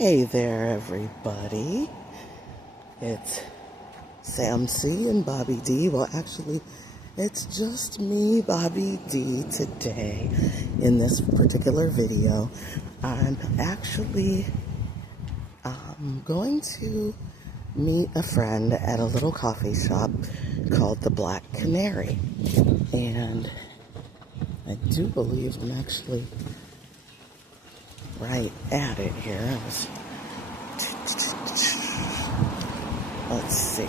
Hey there, everybody. It's Sam C and Bobby D. Well, actually, it's just me, Bobby D, today in this particular video. I'm actually going to meet a friend at a little coffee shop called the Black Canary. And I do believe I'm actually right at it here. Let's see.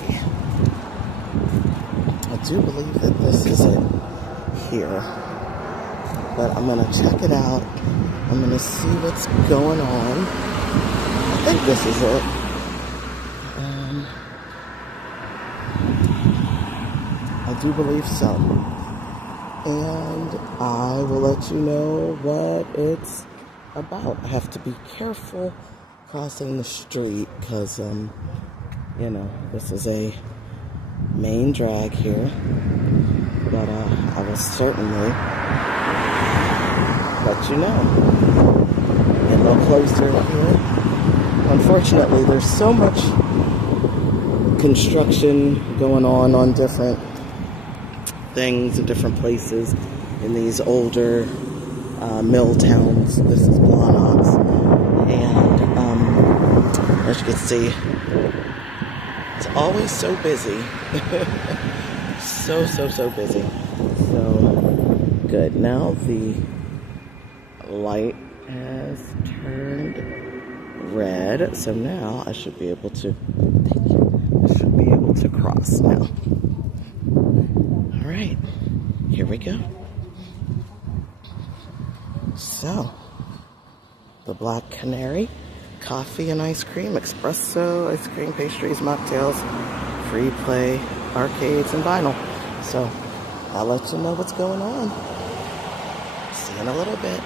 I do believe that this is it here. But I'm going to check it out. I'm going to see what's going on. I think this is it. I do believe so. And I will let you know what it's about. I have to be careful crossing the street because, this is a main drag here. But I will certainly let you know. Get a little closer here. Unfortunately, there's so much construction going on different things in different places in these older mill towns. This is Blanox, and as you can see, it's always so busy. so busy. So good. Now the light has turned red, so now I should be able to cross now. All right, here we go. So, the Black Canary, coffee and ice cream, espresso, ice cream, pastries, mocktails, free play, arcades, and vinyl. So, I'll let you know what's going on. See you in a little bit.